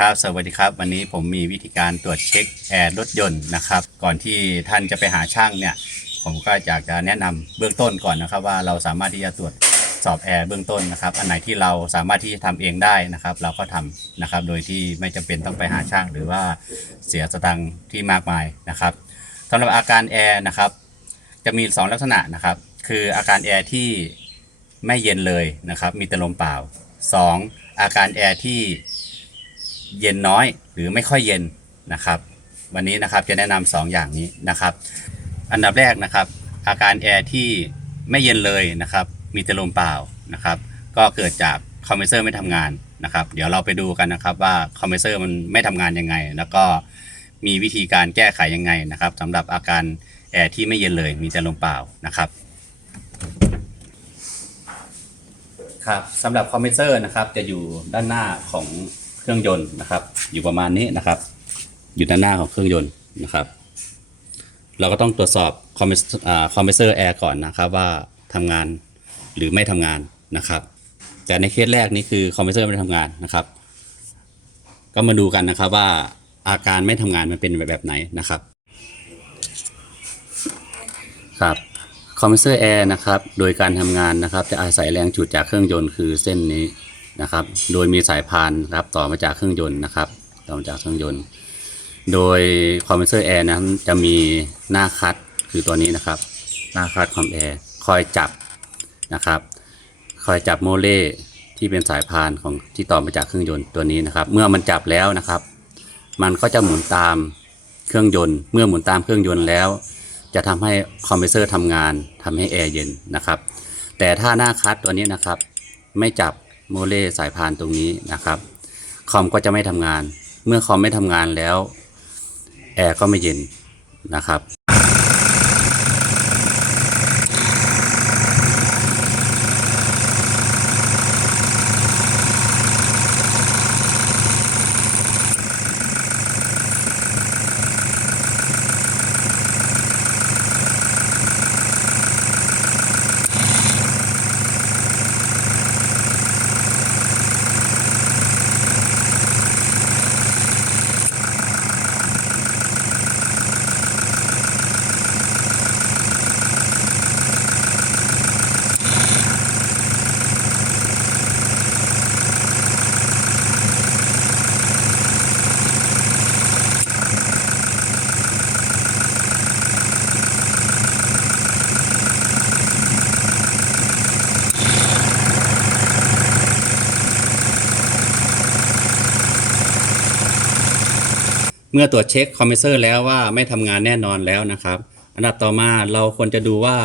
ครับสวัสดีครับ วันนี้ผมมีวิธีการตรวจเช็คแอร์รถยนต์นะครับ ก่อนที่ท่านจะไปหาช่างเนี่ย ผมก็อยากจะแนะนำเบื้องต้นก่อนนะครับ ว่าเราสามารถที่จะตรวจสอบแอร์เบื้องต้นนะครับ อันไหนที่เราสามารถที่จะทำเองได้นะครับ เราก็ทำนะครับ โดยที่ไม่จำเป็นต้องไปหาช่าง หรือว่าเสียสตังค์ที่มากมายนะครับสำหรับอาการแอร์นะครับ จะมี 2 ลักษณะนะครับ คืออาการแอร์ที่ไม่เย็นเลยนะครับ มีแต่ลมเปล่า 2. อาการแอร์ที่ เย็นน้อยหรือไม่ค่อยเย็นนะครับ วันนี้นะครับจะแนะนำสองอย่างนี้นะครับ อันดับแรกนะครับ อาการแอร์ที่ไม่เย็นเลยนะครับ มีแต่ลมเปล่านะครับ ก็เกิดจากคอมเพรสเซอร์ไม่ทำงานนะครับ เดี๋ยวเราไปดูกันนะครับว่าคอมเพรสเซอร์มันไม่ทำงานยังไง แล้วก็มีวิธีการแก้ไขยังไงนะครับสำหรับอาการแอร์ที่ไม่เย็นเลย มีแต่ลมเปล่านะครับครับสำหรับคอมเพรสเซอร์นะครับจะอยู่ด้านหน้าของ เครื่องยนต์นะครับ อยู่ประมาณนี้นะครับ อยู่ด้านหน้าของเครื่องยนต์นะครับ เราก็ต้องตรวจสอบคอมเพรสเซอร์แอร์ก่อนนะครับว่าทำงานหรือไม่ทำงานนะครับ แต่ในเคสแรกนี่คือคอมเพรสเซอร์ไม่ได้ทำงานนะครับ ก็มาดูกันนะครับว่าอาการไม่ทำงานมันเป็นแบบไหนนะครับครับคอมเพรสเซอร์แอร์นะครับ โดยการทำงานนะครับ จะอาศัยแรงจูดจากเครื่องยนต์คือเส้นนี้ นะครับ โดยมีสายพานครับต่อมาจากเครื่องยนต์นะครับ ต่อมาจากเครื่องยนต์ โดยคอมเพรสเซอร์แอร์นั้นจะมีหน้าคัดคือตัวนี้นะครับ หน้าคัดคอมแอร์คอยจับนะครับ คอยจับโมเลที่เป็นสายพานของที่ต่อมาจากเครื่องยนต์ตัวนี้นะครับ เมื่อมันจับแล้วนะครับ มันก็จะหมุนตามเครื่องยนต์ เมื่อหมุนตามเครื่องยนต์แล้ว จะทำให้คอมเพรสเซอร์ทำงานทำให้แอร์เย็นนะครับ แต่ถ้าหน้าคัดตัวนี้นะครับ ไม่จับ โมเลสายพานตรงนี้นะครับ คอมก็จะไม่ทำงาน เมื่อคอมไม่ทำงานแล้ว แอร์ก็ไม่เย็นนะครับ เมื่อตรวจเช็คคอมเพรสเซอร์แล้วว่าไม่ทำงานแน่นอนแล้วนะครับ อันดับต่อมาเราควรจะดูว่า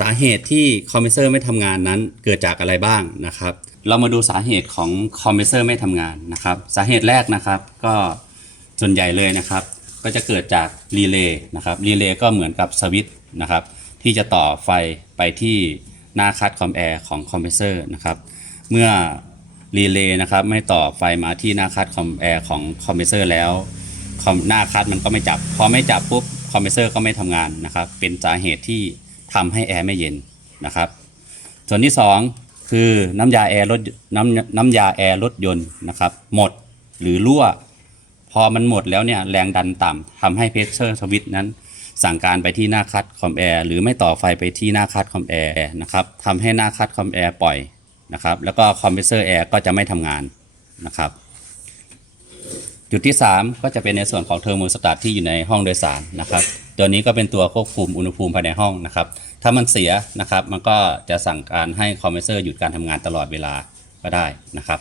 สาเหตุที่คอมเพรสเซอร์ไม่ทำงานนั้นเกิดจากอะไรบ้างนะครับ เรามาดูสาเหตุของคอมเพรสเซอร์ไม่ทำงานนะครับ สาเหตุแรกนะครับก็ส่วนใหญ่เลยนะครับ ก็จะเกิดจากรีเลย์นะครับรีเลย์ก็เหมือนกับสวิตช์นะครับที่จะต่อไฟไปที่หน้าคัดคอมแอร์ของคอมเพรสเซอร์นะครับ เมื่อ รีเลย์นะครับไม่ต่อไฟมาที่หน้าคัดคอมแอร์ของคอมเพรสเซอร์แล้วคอมหน้าคัดมันก็ไม่จับ พอไม่จับปุ๊บคอมเพรสเซอร์ก็ไม่ทำงานนะครับ เป็นสาเหตุที่ทำให้แอร์ไม่เย็นนะครับ ส่วนที่ 2 คือน้ำยาแอร์รถน้ำน้ำยาแอร์รถยนต์นะครับหมดหรือรั่ว พอมันหมดแล้วเนี่ยแรงดันต่ำทำให้เพรสเซอร์สวิตช์นั้น สั่งการไปที่หน้าคัดคอมแอร์หรือไม่ต่อไฟไปที่หน้าคัดคอมแอร์นะครับทำให้หน้าคัดคอมแอร์ปล่อย นะครับ แล้วก็คอมเพรสเซอร์แอร์ก็จะไม่ทำงานนะครับ จุดที่ 3 ก็จะเป็นในส่วนของเทอร์โมสตัตที่อยู่ในห้องโดยสารนะครับ ตัวนี้ก็เป็นตัวควบคุมอุณหภูมิภายในห้องนะครับ ถ้ามันเสียนะครับมันก็จะสั่งการให้คอมเพรสเซอร์หยุดการทำงานตลอดเวลาก็ได้นะครับ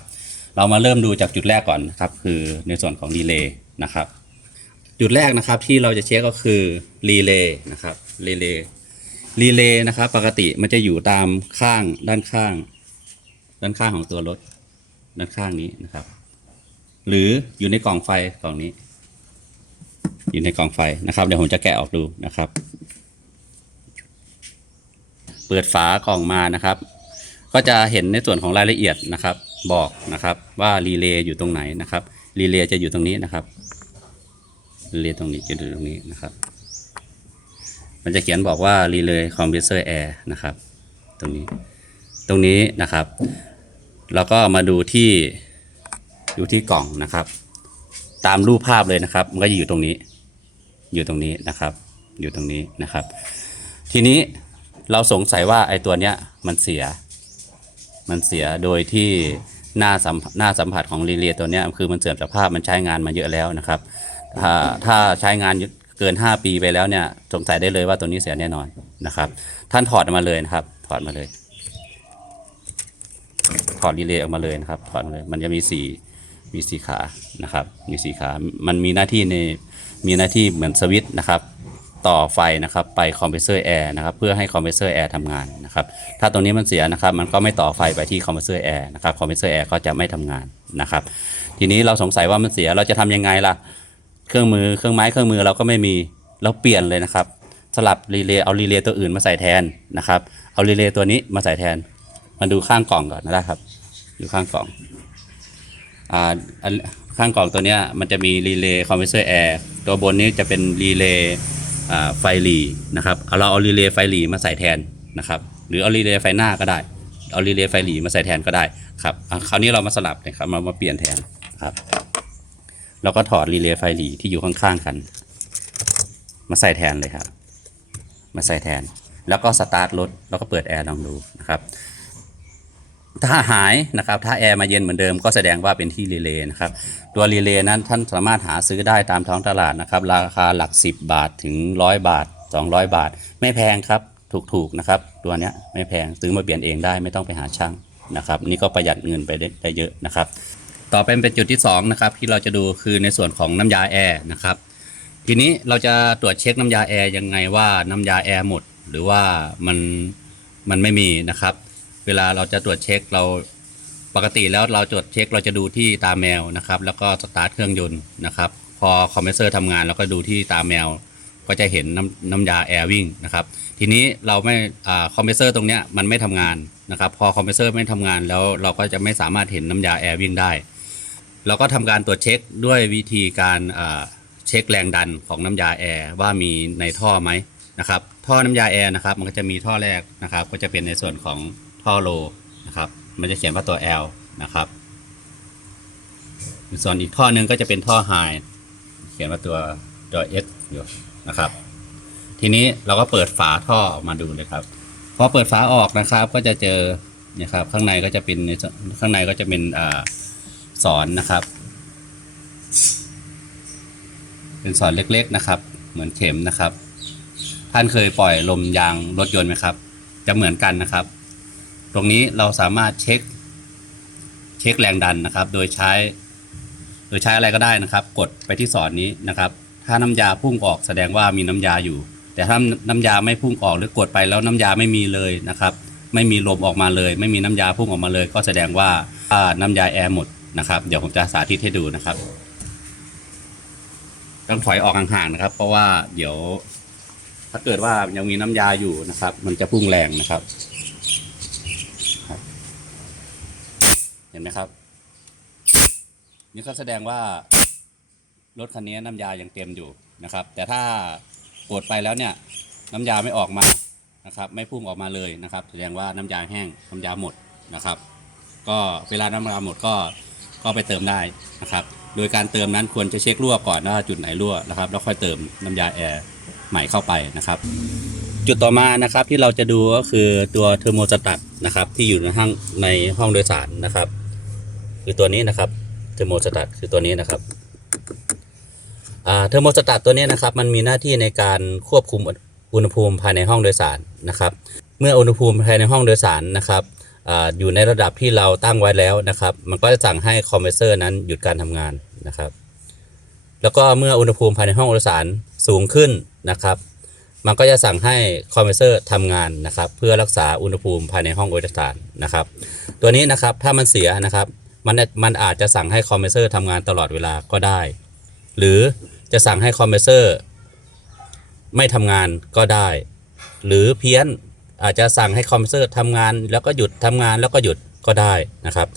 เรามาเริ่มดูจากจุดแรกก่อนนะครับคือในส่วนของรีเลย์นะครับจุดแรกนะครับที่เราจะเช็คก็คือรีเลย์นะครับรีเลย์รีเลย์นะครับปกติมันจะอยู่ตามข้างด้านข้าง ด้านข้างของตัวรถ ด้านข้างนี้นะครับ หรืออยู่ในกล่องไฟกล่องนี้ อยู่ในกล่องไฟนะครับเดี๋ยวผมจะแกะออกดูนะครับ เปิดฝากล่องมานะครับ ก็จะเห็นในส่วนของรายละเอียดนะครับ บอกนะครับว่ารีเลย์อยู่ตรงไหนนะครับรีเลย์จะอยู่ตรงนี้นะครับรีเลย์ตรงนี้จะอยู่ตรงนี้นะครับมันจะเขียนบอกว่ารีเลย์คอมเพรสเซอร์แอร์นะครับ ตรงนี้ ตรงนี้นะครับ แล้วก็มาดูที่อยู่ที่กล่องนะครับ ตามรูปภาพเลยนะครับ มันก็จะอยู่ตรงนี้ อยู่ตรงนี้นะครับ อยู่ตรงนี้นะครับ ทีนี้เราสงสัยว่าไอ้ตัวเนี้ยมันเสีย มันเสียโดยที่หน้าสัมหน้าสัมผัสของรีเลย์ตัวเนี้ยคือมันเสื่อมสภาพมันใช้งานมาเยอะแล้วนะครับ ถ้าถ้าใช้งานเกิน 5 ปีไปแล้วเนี่ยสงสัยได้เลยว่าตัวนี้เสียแน่นอนนะครับ ท่านถอดมาเลยนะครับ ถอดมาเลย ถอดรีเลย์ออกมาเลยนะครับถอดเลยมันจะมีสี่มีสี่ขานะครับ มีสี่ขา มันมีหน้าที่ในมีหน้าที่เหมือนสวิตช์นะครับ ต่อไฟนะครับไปคอมเพรสเซอร์แอร์นะครับเพื่อให้คอมเพรสเซอร์แอร์ทำงานนะครับ ถ้าตรงนี้มันเสียนะครับมันก็ไม่ต่อไฟไปที่คอมเพรสเซอร์แอร์นะครับคอมเพรสเซอร์แอร์ก็จะไม่ทำงานนะครับ ทีนี้เราสงสัยว่ามันเสียเราจะทำยังไงล่ะ เครื่องมือเครื่องไม้เครื่องมือเราก็ไม่มีเราเปลี่ยนเลยนะครับ สลับรีเลย์เอารีเลย์ตัวอื่นมาใส่แทนนะครับ เอารีเลย์ตัวนี้มาใส่แทน มาดูข้างกล่องก่อนนะครับ ดูข้างกล่องอ่าข้างกล่องตัวเนี้ยมันจะมีรีเลย์คอมเพรสเซอร์แอร์ตัวบนนี้จะเป็นรีเลย์ไฟหลีนะครับเอาเราเอารีเลย์ไฟหลีมาใส่แทนนะครับ หรือเอารีเลย์ไฟหน้าก็ได้ เอารีเลย์ไฟหลีมาใส่แทนก็ได้ครับคราวนี้เรามาสลับเลยครับมามาเปลี่ยนแทนครับแล้วก็ถอดรีเลย์ไฟหลีที่อยู่ข้างๆกัน มาใส่แทนเลยครับ มาใส่แทน แล้วก็สตาร์ทรถแล้วก็เปิดแอร์ลองดูนะครับ ถ้าหายนะครับถ้าแอร์มาเย็นเหมือนเดิมก็แสดงว่าเป็นที่รีเลย์นะครับตัวรีเลย์นั้นท่านสามารถหาซื้อได้ตามท้องตลาดนะครับราคาหลัก 10 บาทถึง 100 บาท 200 บาท ไม่แพงครับถูกๆนะครับตัวนี้ไม่แพงซื้อมาเปลี่ยนเองได้ไม่ต้องไปหาช่างนะครับนี่ก็ประหยัดเงินไปได้ไดเยอะนะครับ ต่อไปเป็นจุดที่2นะครับที่เราจะดูคือในส่วนของน้ำยาแอร์นะครับทีนี้เราจะตรวจเช็คน้ำยาแอร์ยังไงว่าน้ำยาแอร์หมด หรือว่ามันมันไม่มีนะครับ เวลาเราจะตรวจเช็คเราปกติแล้วเราตรวจเช็คเราจะดูที่ตาแมวนะครับ แล้วก็สตาร์ทเครื่องยนต์นะครับ พอคอมเพรสเซอร์ทำงานเราก็ดูที่ตาแมว ก็จะเห็นน้ำน้ำยาแอร์วิ่งนะครับ ทีนี้เราไม่คอมเพรสเซอร์ตรงเนี้ยมันไม่ทำงานนะครับ พอคอมเพรสเซอร์ไม่ทำงานแล้วเราก็จะไม่สามารถเห็นน้ำยาแอร์วิ่งได้ เราก็ทำการตรวจเช็คด้วยวิธีการเช็คแรงดันของน้ำยาแอร์ว่ามีในท่อไหมนะครับ ท่อน้ำยาแอร์นะครับ มันก็จะมีท่อแรกนะครับ ก็จะเป็นในส่วนของ ท่อโลนะครับ มันจะเขียนว่าตัว L นะครับ ส่วนอีกท่อหนึงก็จะเป็นท่อ High เขียนว่าตัวตัว S อยู่นะครับ ทีนี้เราก็เปิดฝาท่อออกมาดูเลยครับพอเปิดฝาออกนะครับ ก็จะเจอเนี่ยครับข้างในก็จะเป็นในส่วนข้างในก็จะเป็นอ่าสอนนะครับ เป็นสอนเล็กๆนะครับ เหมือนเข็มนะครับ ท่านเคยปล่อยลมยางรถยนต์ไหมครับ จะเหมือนกันนะครับ ตรงนี้เราสามารถเช็คเช็คแรงดันนะครับ โดยใช้ โดยใช้อะไรก็ได้นะครับ กดไปที่สอนนี้นะครับ ถ้าน้ำยาพุ่งออกแสดงว่ามีน้ำยาอยู่ แต่ถ้าน้ำยาไม่พุ่งออกหรือกดไปแล้วน้ำยาไม่มีเลยนะครับ ไม่มีลมออกมาเลย ไม่มีน้ำยาพุ่งออกมาเลย ก็แสดงว่าอ่าน้ำยาแอร์หมดนะครับ เดี๋ยวผมจะสาธิตให้ดูนะครับ ต้องถอยออกห่างๆนะครับ เพราะว่าเดี๋ยว ถ้าเกิดว่ายังมีน้ำยาอยู่นะครับ มันจะพุ่งแรงนะครับ เห็นไหมครับ นี่ก็แสดงว่ารถคันนี้น้ำยายังเต็มอยู่นะครับ แต่ถ้ากดไปแล้วเนี่ยน้ำยาไม่ออกมานะครับ ไม่พุ่งออกมาเลยนะครับ แสดงว่าน้ำยาแห้งน้ำยาหมดนะครับ ก็เวลาน้ำยาหมดก็ก็ไปเติมได้นะครับ โดยการเติมนั้นควรจะเช็ครั่วก่อนว่าจุดไหนรั่วนะครับ แล้วค่อยเติมน้ำยาแอร์ใหม่เข้าไปนะครับ จุดต่อมานะครับที่เราจะดูก็คือตัวเทอร์โมสตัตนะครับที่อยู่ในห้องในห้องโดยสารนะครับ คือตัวนี้นะครับเทอร์โมสตัตคือตัวนี้นะครับเทอร์โมสตัตตัวนี้นะครับมันมีหน้าที่ในการควบคุมอุณหภูมิภายในห้องโดยสารนะครับ เมื่ออุณหภูมิภายในห้องโดยสารนะครับออยู่ในระดับที่เราตั้งไว้แล้วนะครับ มันก็จะสั่งให้คอมเพรสเซอร์นั้นหยุดการทำงานนะครับ แล้วก็เมื่ออุณหภูมิภายในห้องโดยสารสูงขึ้นนะครับ มันก็จะสั่งให้คอมเพรสเซอร์ทำงานนะครับ เพื่อรักษาอุณหภูมิภายในห้องโดยสารนะครับ ตัวนี้นะครับถ้ามันเสียนะครับ มันมันอาจจะสั่งให้คอมเพรสเซอร์ทำงานตลอดเวลาก็ได้ หรือจะสั่งให้คอมเพรสเซอร์ไม่ทำงานก็ได้ หรือเพี้ยนอาจจะสั่งให้คอมเพรสเซอร์ทำงาน แล้วก็หยุดทำงานแล้วก็หยุดก็ได้นะครับ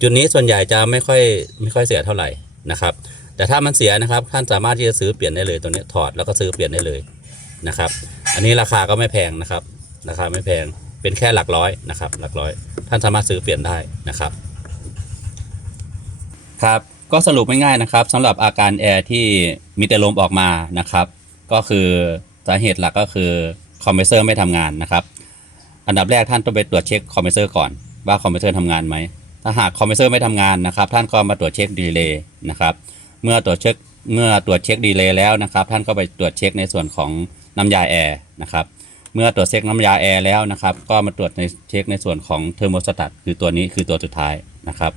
จุดนี้ส่วนใหญ่จะไม่ค่อยไม่ค่อยเสียเท่าไหร่นะครับ แต่ถ้ามันเสียนะครับท่านสามารถที่จะซื้อเปลี่ยนได้เลยตัวนี้ถอดแล้วก็ซื้อเปลี่ยนได้เลยนะครับ อันนี้ราคาก็ไม่แพงนะครับราคาไม่แพงเป็นแค่หลักร้อยนะครับ หลักร้อย ท่านสามารถซื้อเปลี่ยนได้นะครับ ครับก็สรุปง่ายๆนะครับสำหรับอาการแอร์ที่มีแต่ลมออกมานะครับ ก็คือสาเหตุหลักก็คือคอมเพรสเซอร์ไม่ทำงานนะครับ อันดับแรกท่านต้องไปตรวจเช็คคอมเพรสเซอร์ก่อนว่าคอมเพรสเซอร์ทำงานไหมถ้าหากคอมเพรสเซอร์ไม่ทำงานนะครับ ท่านก็มาตรวจเช็คดีเลย์นะครับ เมื่อตรวจเช็คเมื่อตรวจเช็คดีเลย์แล้วนะครับ ท่านก็ไปตรวจเช็คในส่วนของน้ำยาแอร์นะครับ เมื่อตรวจเช็คน้ำยาแอร์แล้วนะครับ ก็มาตรวจในเช็คในส่วนของเทอร์โมสตัตคือตัวนี้คือตัวสุดท้ายนะครับ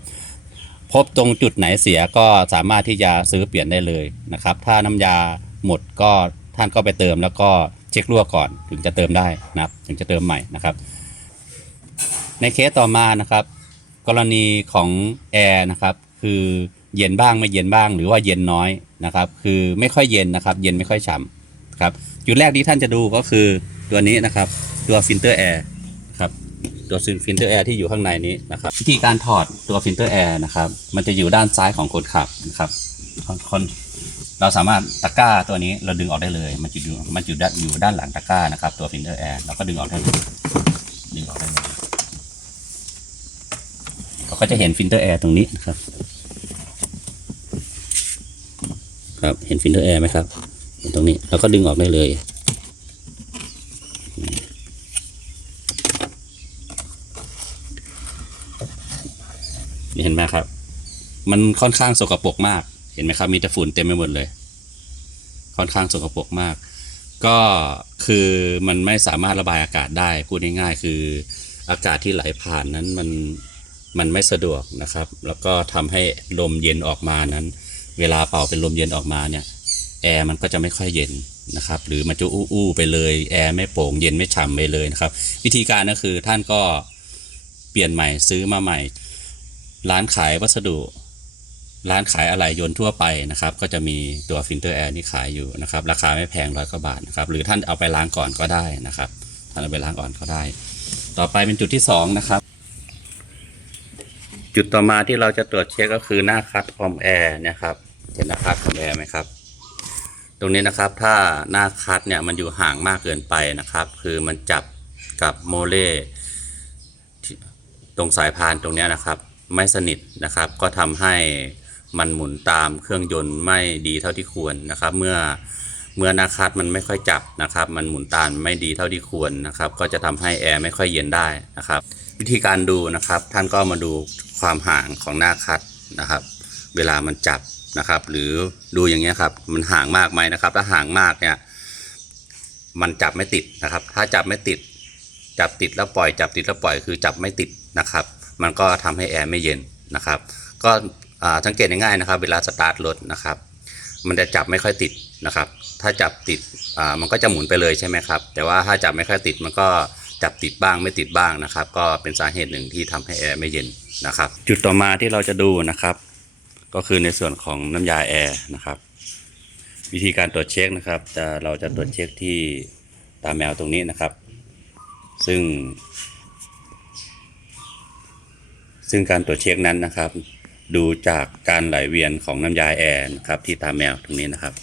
พบตรงจุดไหนเสียก็สามารถที่จะซื้อเปลี่ยนได้เลยนะครับ ถ้าน้ำยาหมดก็ท่านก็ไปเติมแล้วก็เช็ครั่วก่อนถึงจะเติมได้นะครับ ถึงจะเติมใหม่นะครับ ในเคสต่อมานะครับ กรณีของแอร์นะครับคือเย็นบ้างไม่เย็นบ้างหรือว่าเย็นน้อยนะครับ คือไม่ค่อยเย็นนะครับ เย็นไม่ค่อยฉ่ำครับจุดแรกที่ท่านจะดูก็คือตัวนี้นะครับ ตัวฟิลเตอร์แอร์ ตัวฟิลเตอร์แอร์ที่อยู่ข้างในนี้นะครับวิธีการถอดตัวฟิลเตอร์แอร์นะครับมันจะอยู่ด้านซ้ายของคนขับนะครับคนคนเราสามารถตะกร้าตัวนี้เราดึงออกได้เลย มันจะอยู่มันอยู่ด้านอยู่ด้านหลังตะกร้านะครับ ตัวฟิลเตอร์แอร์เราก็ดึงออกได้เลยดึงออกได้เลยเราก็จะเห็นฟิลเตอร์แอร์ตรงนี้นะครับครับเห็นฟิลเตอร์แอร์ไหมครับเห็นตรงนี้เราก็ดึงออกได้เลย นี่เห็นไหมครับ มันค่อนข้างสกปรกมาก เห็นไหมครับ มีแต่ฝุ่นเต็มไปหมดเลย ค่อนข้างสกปรกมาก ก็คือมันไม่สามารถระบายอากาศได้ พูดง่ายๆ คืออากาศที่ไหลผ่านนั้นมันมันไม่สะดวกนะครับ แล้วก็ทำให้ลมเย็นออกมานั้น เวลาเป่าเป็นลมเย็นออกมาเนี่ยแอร์มันก็จะไม่ค่อยเย็นนะครับ หรือมันจะอู้ๆไปเลยแอร์ไม่โปร่งเย็นไม่ฉ่ำไปเลยนะครับ วิธีการก็คือท่านก็เปลี่ยนใหม่ซื้อมาใหม่ ร้านขายวัสดุ ร้านขายอะไหล่ยนต์ทั่วไปนะครับ ก็จะมีตัวฟิลเตอร์แอร์นี่ขายอยู่นะครับ ราคาไม่แพงร้อยกว่าบาทนะครับ หรือท่านเอาไปล้างก่อนก็ได้นะครับ ท่านเอาไปล้างก่อนก็ได้ ต่อไปเป็นจุดที่สองนะครับ จุดต่อมาที่เราจะตรวจเช็คก็คือหน้าคัดคอมแอร์นะครับเห็นหน้าคัดคอมแอร์ไหมครับตรงนี้นะครับถ้าหน้าคัดเนี่ยมันอยู่ห่างมากเกินไปนะครับ คือมันจับกับโมเล่ตรงสายพานตรงเนี้ยนะครับ ไม่สนิทนะครับ ก็ทำให้มันหมุนตามเครื่องยนต์ไม่ดีเท่าที่ควรนะครับ เมื่อเมื่อนาคัดมันไม่ค่อยจับนะครับ มันหมุนตามไม่ดีเท่าที่ควรนะครับ ก็จะทำให้แอร์ไม่ค่อยเย็นได้นะครับ วิธีการดูนะครับ ท่านก็มาดูความห่างของหน้าคัดนะครับ เวลามันจับนะครับ หรือดูอย่างเงี้ยครับ มันห่างมากไหมนะครับ ถ้าห่างมากเนี่ยมันจับไม่ติดนะครับ ถ้าจับไม่ติด จับติดแล้วปล่อย จับติดแล้วปล่อยคือจับไม่ติดนะครับ มันก็ทำให้แอร์ไม่เย็นนะครับ ก็สังเกตง่ายๆนะครับ เวลาสตาร์ทรถนะครับ มันจะจับไม่ค่อยติดนะครับ ถ้าจับติดมันก็จะหมุนไปเลยใช่ไหมครับ แต่ว่าถ้าจับไม่ค่อยติดมันก็จับติดบ้างไม่ติดบ้างนะครับ ก็เป็นสาเหตุหนึ่งที่ทำให้แอร์ไม่เย็นนะครับ จุดต่อมาที่เราจะดูนะครับ ก็คือในส่วนของน้ำยาแอร์นะครับ วิธีการตรวจเช็คนะครับจะเราจะตรวจเช็คที่ตาแมวตรงนี้นะครับ ซึ่ง ซึ่งการตรวจเช็คนั้นนะครับ ดูจากการไหลเวียนของน้ำยาแอร์นะครับที่ตาแมวตรงนี้นะครับ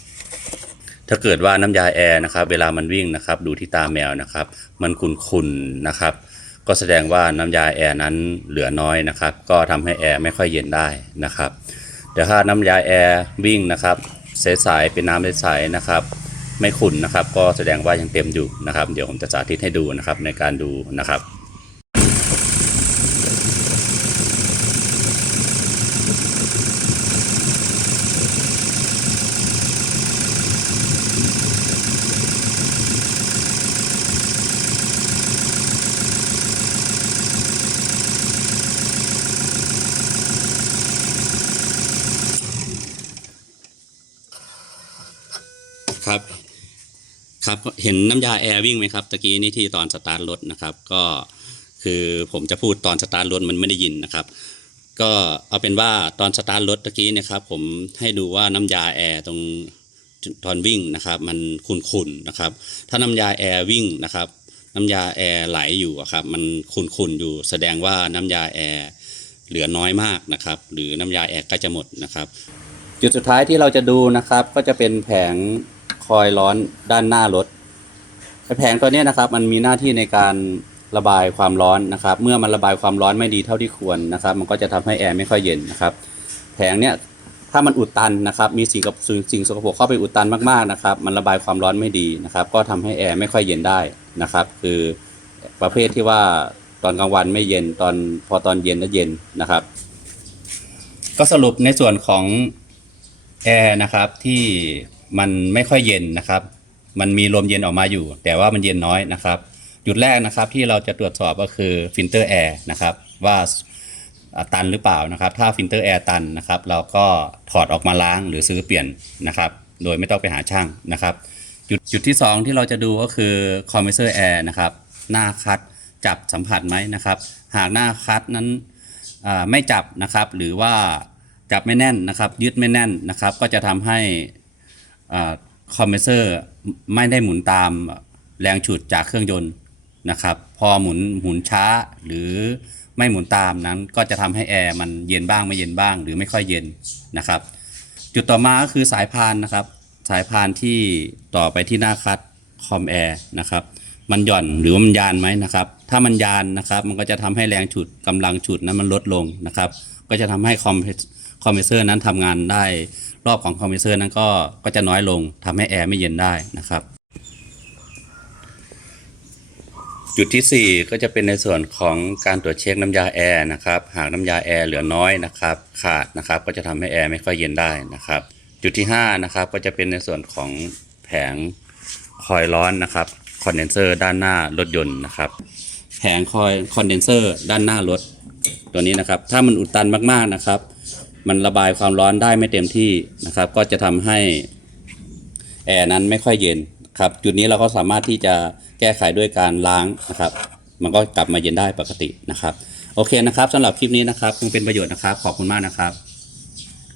ถ้าเกิดว่าน้ำยาแอร์นะครับ เวลามันวิ่งนะครับ ดูที่ตาแมวนะครับ มันขุ่นๆนะครับ ก็แสดงว่าน้ำยาแอร์นั้นเหลือน้อยนะครับ ก็ทำให้แอร์ไม่ค่อยเย็นได้นะครับแต่ถ้าน้ำยาแอร์วิ่งนะครับใสๆเป็นน้ำใสๆนะครับไม่ขุ่นนะครับ ก็แสดงว่ายังเต็มอยู่นะครับ เดี๋ยวผมจะสาธิตให้ดูนะครับในการดูนะครับ ครับ เห็นน้ำยาแอร์วิ่งไหมครับตะกี้นี่ที่ตอนสตาร์ทรถนะครับ ก็คือผมจะพูดตอนสตาร์ทรถมันไม่ได้ยินนะครับ ก็เอาเป็นว่าตอนสตาร์ทรถตะกี้นะครับผมให้ดูว่าน้ำยาแอร์ตรงตอนวิ่งนะครับ มันขุ่นๆนะครับ ถ้าน้ำยาแอร์วิ่งนะครับ น้ำยาแอร์ไหลอยู่ครับ มันขุ่นๆอยู่แสดงว่าน้ำยาแอร์เหลือน้อยมากนะครับ หรือน้ำยาแอร์ใกล้จะหมดนะครับ จุดสุดท้ายที่เราจะดูนะครับ ก็จะเป็นแผงคอยล์ร้อนด้านหน้ารถ แผงตัวนี้นะครับมันมีหน้าที่ในการระบายความร้อนนะครับ เมื่อมันระบายความร้อนไม่ดีเท่าที่ควรนะครับ มันก็จะทำให้แอร์ไม่ค่อยเย็นนะครับแผงเนี่ยถ้ามันอุดตันนะครับ มีสิ่งกับสิ่งสกปรกเข้าไปอุดตันมากๆนะครับ มันระบายความร้อนไม่ดีนะครับ ก็ทำให้แอร์ไม่ค่อยเย็นได้นะครับ คือประเภทที่ว่าตอนกลางวันไม่เย็นตอนพอตอนเย็นแล้วเย็นนะครับ ก็สรุปในส่วนของแอร์นะครับที่มันไม่ค่อยเย็นนะครับ มันมีลมเย็นออกมาอยู่ แต่ว่ามันเย็นน้อยนะครับ จุดแรกนะครับที่เราจะตรวจสอบก็คือฟิลเตอร์แอร์นะครับว่าตันหรือเปล่านะครับ ถ้าฟิลเตอร์แอร์ตันนะครับ เราก็ถอดออกมาล้างหรือซื้อเปลี่ยนนะครับ โดยไม่ต้องไปหาช่างนะครับ จุดจุดที่ 2 ที่เราจะดูก็คือคอมเพรสเซอร์แอร์นะครับ หน้าคัดจับสัมผัสไหมนะครับ หากหน้าคัดนั้นไม่จับนะครับ หรือว่าจับไม่แน่นนะครับ ยึดไม่แน่นนะครับ ก็จะทำให้ คอมเพรสเซอร์ไม่ได้หมุนตามแรงฉุดจากเครื่องยนต์นะครับ พอหมุนหมุนช้าหรือไม่หมุนตามนั้นก็จะทำให้แอร์มันเย็นบ้างไม่เย็นบ้าง หรือไม่ค่อยเย็นนะครับ จุดต่อมาก็คือสายพานนะครับ สายพานที่ต่อไปที่หน้าคัดคอมแอร์นะครับมันหย่อนหรือว่ามันยานไหมนะครับ ถ้ามันยานนะครับมันก็จะทำให้แรงฉุดกำลังฉุดนั้นมันลดลงนะครับ ก็จะทำให้คอมคอมเพรสเซอร์นั้นทำงานได้ รอบของคอมเพรสเซอร์นั้นก็ก็จะน้อยลงทำให้แอร์ไม่เย็นได้นะครับ จุดที่ 4 ก็จะเป็นในส่วนของการตรวจเช็คน้ำยาแอร์นะครับหากน้ำยาแอร์เหลือน้อยนะครับ ขาดนะครับก็จะทำให้แอร์ไม่ค่อยเย็นได้นะครับ จุดที่5นะครับก็จะเป็นในส่วนของแผงคอยล์ร้อนนะครับคอนเดนเซอร์ด้านหน้ารถยนต์นะครับ แผงคอยคอนเดนเซอร์ด้านหน้ารถตัวนี้นะครับ ถ้ามันอุดตันมากๆนะครับ มันระบายความร้อนได้ไม่เต็มที่นะครับ ก็จะทำให้แอร์นั้นไม่ค่อยเย็นครับจุดนี้เราก็สามารถที่จะแก้ไขด้วยการล้างนะครับ มันก็กลับมาเย็นได้ปกตินะครับ โอเคนะครับสำหรับคลิปนี้นะครับคงเป็นประโยชน์นะครับ ขอบคุณมากนะครับ